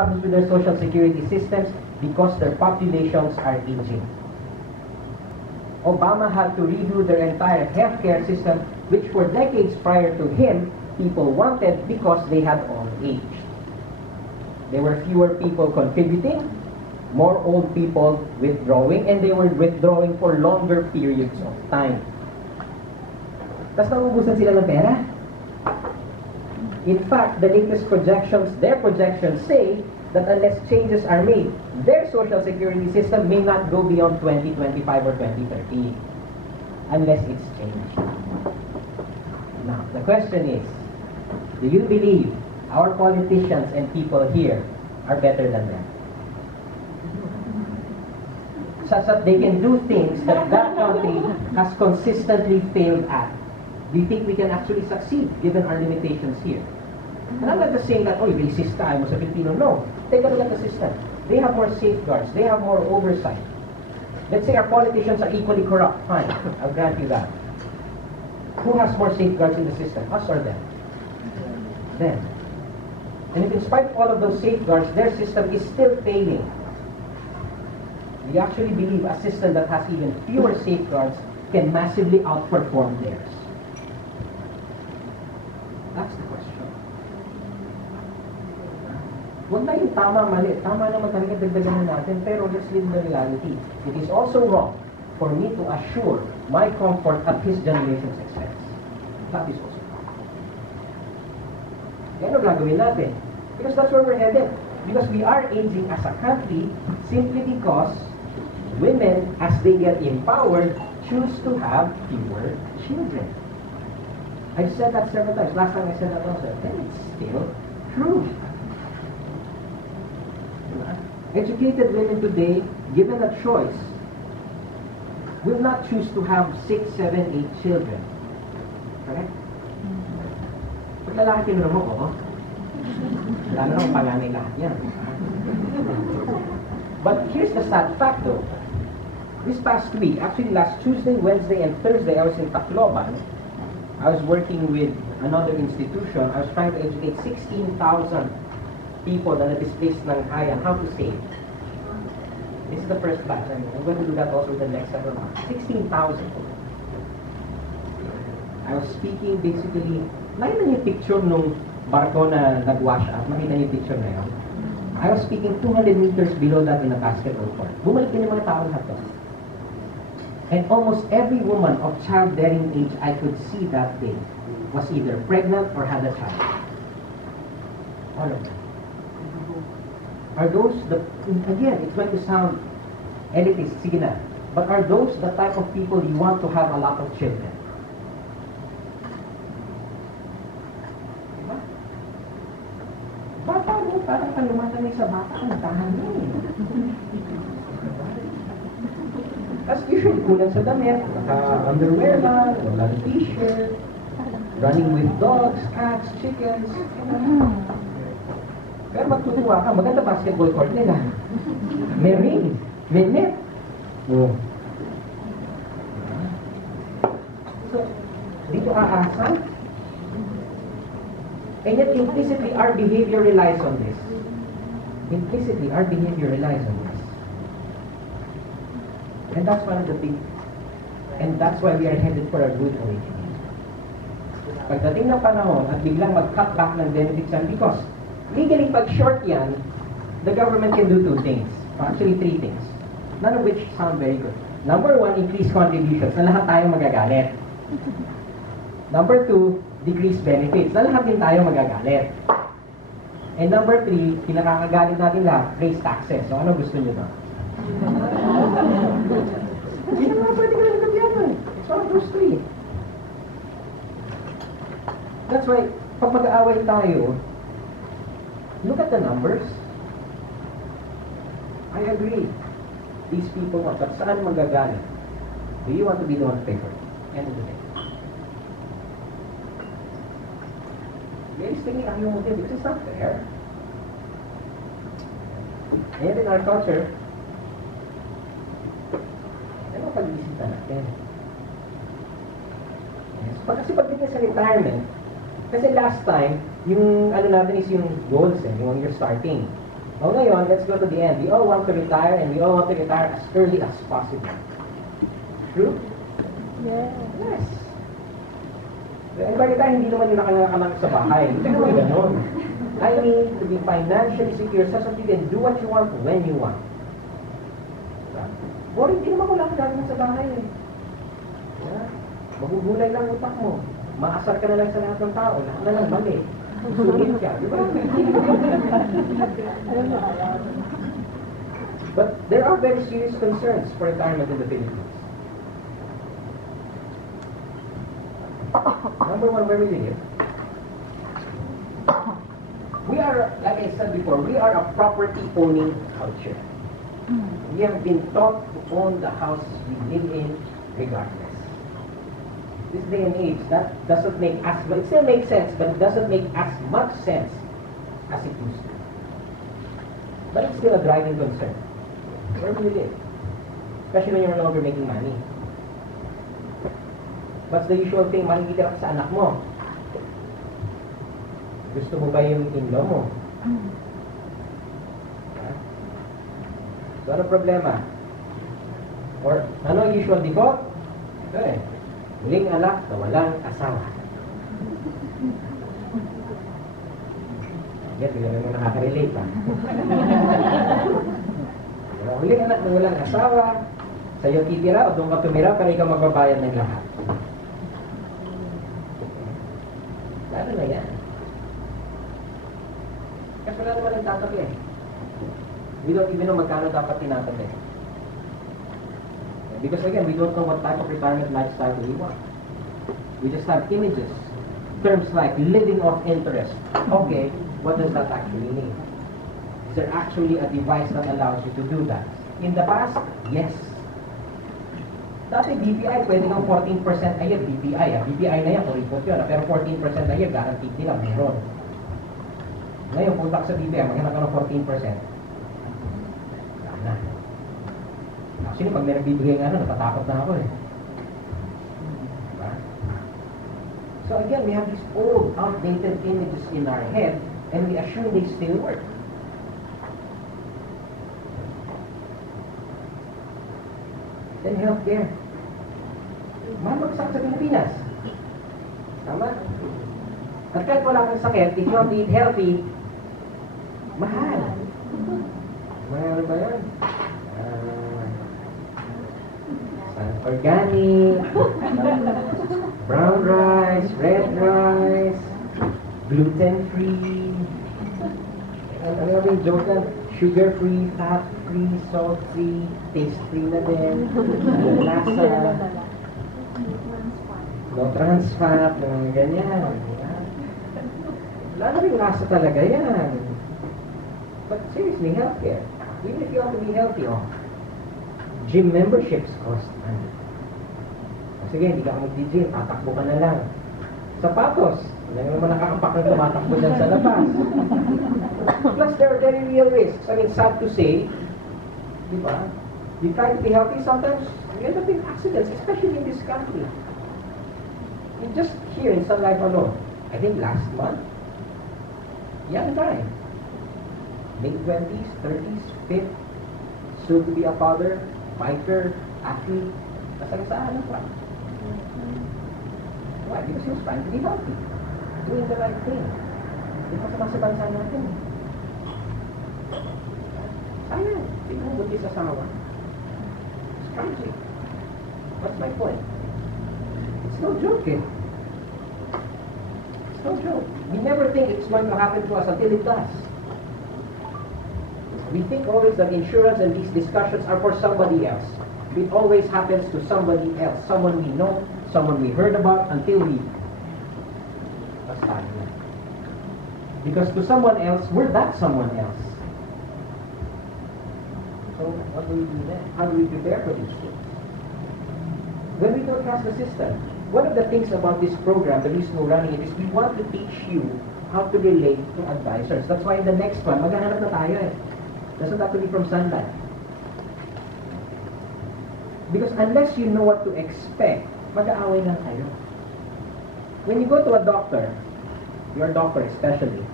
problems with their social security systems because their populations are aging. Obama had to redo their entire healthcare system, which for decades prior to him, people wanted because they had all aged. There were fewer people contributing, more old people withdrawing, and they were withdrawing for longer periods of time. Tapos nauubusan sila ng pera. In fact, the latest projections, their projections say that unless changes are made, their social security system may not go beyond 2025 or 2030 unless it's changed. Now, the question is, do you believe our politicians and people here are better than them? Such that they can do things that that country has consistently failed at. Do you think we can actually succeed given our limitations here? And I'm not just saying that, oh, racist tayo sa Filipino. No. Take a look at the system. They have more safeguards. They have more oversight. Let's say our politicians are equally corrupt. Fine. I'll grant you that. Who has more safeguards in the system? Us or them? Them. And if in spite of all of those safeguards, their system is still failing, we actually believe a system that has even fewer safeguards can massively outperform theirs. That's the question. Huwag na yung tama, mali. Tama naman talaga dagdagan na natin, pero let's live the reality. It is also wrong for me to assure my comfort at his generation's expense. That is also wrong. Kaya ano gagawin natin? Because that's where we're headed. Because we are aging as a country simply because women, as they get empowered, choose to have fewer children. I've said that several times. Last time I said that also. And it's still true. Educated women today, given a choice, will not choose to have 6, 7, 8 children. Correct? Pag lalaki tinuro mo ko, wala na lang panganay lahat yan. But here's the sad fact though. This past week, actually last Tuesday, Wednesday, and Thursday, I was in Tacloban. I was working with another institution. I was trying to educate 16,000 people na na-displaced ng Haya how to save. This is the first batch. I'm going to do that also in the next several months. 16,000. I was speaking basically, nakita niyo yung picture nung barko na nag-wash up. Nakita niyo yung picture na yun. I was speaking 200 meters below that in a basketball court. Bumalik din yung mga tao lahat to. And almost every woman of childbearing age I could see that day was either pregnant or had a child. All of them. Are those the, again, it's going to sound elitist, sige na, but are those the type of people you want to have a lot of children? Diba? Bata mo, parang kalumatan sa bata, ang tahan mo eh. As usual, kulang sa damit, underwear lang, walang t-shirt, running with dogs, cats, chickens. Pero magtutuwa ka, maganda basketball court nila. May ring, may net. Oh. So, dito aasan. And yet, implicitly, our behavior relies on this. Implicitly, our behavior relies on this. And that's one of the big, and that's why we are headed for a good awakening. Pagdating ng panahon at biglang mag-cut back ng benefits yan, because legally, pag short yan, the government can do 2 things. Actually, 3 things. None of which sound very good. Number 1, increase contributions na lahat tayo magagalit. Number 2, decrease benefits na lahat din tayo magagalit. And number 3, pinakakagalit natin lahat, raise taxes. So ano gusto nyo doon? Hindi naman pwede ka lang yan. It's one of those 3. That's why, pag mag-aaway tayo, look at the numbers. I agree. These people want, but saan magagalit? Do you want to be the one to pay for it? End of the day. Realistically, ayaw mo din because it's not fair. And in our culture, ano pag-iisipan natin? Yes. Kasi pagdating sa retirement, kasi last time, yung ano natin is yung goals, yung you're starting. O ngayon, let's go to the end. We all want to retire, and we all want to retire as early as possible. True? Yes. Yes. And by the time, hindi naman yung nakalakalak sa bahay. Hindi naman ganun. I mean, to be financially secure such that you can do what you want when you want. Diba? Boring, hindi naman ko lang gagawin sa bahay eh. Yeah. Magugulay lang utak mo. Maasar ka na lang sa lahat ng tao. Lahat na lang mali. Sulit ka. Diba? But there are very serious concerns for retirement in the Philippines. Number one, where we live. We are, like I said before, we are a property-owning culture. We have been taught to own the house we live in regardless. This day and age, that doesn't make as much, it still makes sense, but it doesn't make as much sense as it used to. But it's still a driving concern. Where do you live? Especially when you're no longer making money. What's the usual thing makikita ka sa anak mo? Gusto mo ba yung in-law mo? So, ano problema? Or, ano ang usual default? Ito eh. Muling anak na walang asawa. Yan, bigyan mo nakaka-relate pa. Muling anak na walang asawa, sa'yo titira o doon ka tumira para ikaw magbabayad ng lahat. Lalo na yan. Kasi wala naman ang tatabi eh. We don't even know magkano dapat tinatabi. Because again, we don't know what type of retirement lifestyle we want. We just have images. Terms like living off interest. Okay, what does that actually mean? Is there actually a device that allows you to do that? In the past, yes. Dati BPI, pwede kang 14% a year. BPI na yan, kuripot yun. Pero 14% a year, guaranteed nila, meron. Ngayon, punta ka sa BPI, maghanap ka ng 14%. Sana. Actually, pag may nagbibigay nga natatakot na ako eh. Diba? So again, we have these old, outdated images in our head, and we assume they still work. Then healthcare. Mahal magsakit sa Pilipinas. Tama? At kahit wala kang sakit, if you want to eat healthy, mahal. Mahal ba yan? Organic, brown rice, red rice, gluten-free, ano yung joke lang? Sugar-free, fat-free, salt-free, taste-free na din, lasa, no trans fat, mga ganyan. Wala na rin lasa talaga yan. But seriously, healthcare. Even if you want to be healthy, gym memberships cost money. Sige, hindi ka mag-gym, tatakbo ka na lang. Sapatos, hindi naman nakakapak ng tumatakbo dyan sa labas. Plus, there are very real risks. I mean, sad to say, di ba? You try to be healthy, sometimes you end up in accidents, especially in this country. And just here in Sun Life alone, I think last month, young guy, mid-20s, 30s, fit, soon to be a father, biker, athlete, nasagasaan pa. Why? Because he was trying to be healthy. Doing the right thing. Hindi pa sa bansa natin. Sayang. Hindi mo buntis asawa. It's tragic. What's my point? It's no joke eh. It's no joke. We never think it's going to happen to us until it does. We think always that insurance and these discussions are for somebody else. It always happens to somebody else. Someone we know, someone we heard about until we basta na. Because to someone else, we're that someone else. So what do we do then? How do we prepare for these things? When we don't trust the system, one of the things about this program, the reason we're running it, is we want to teach you how to relate to advisors. That's why in the next one, maghahanap na tayo eh. Doesn't have to be from Sunlight. Because unless you know what to expect, mag-aaway lang kayo. When you go to a doctor, your doctor especially,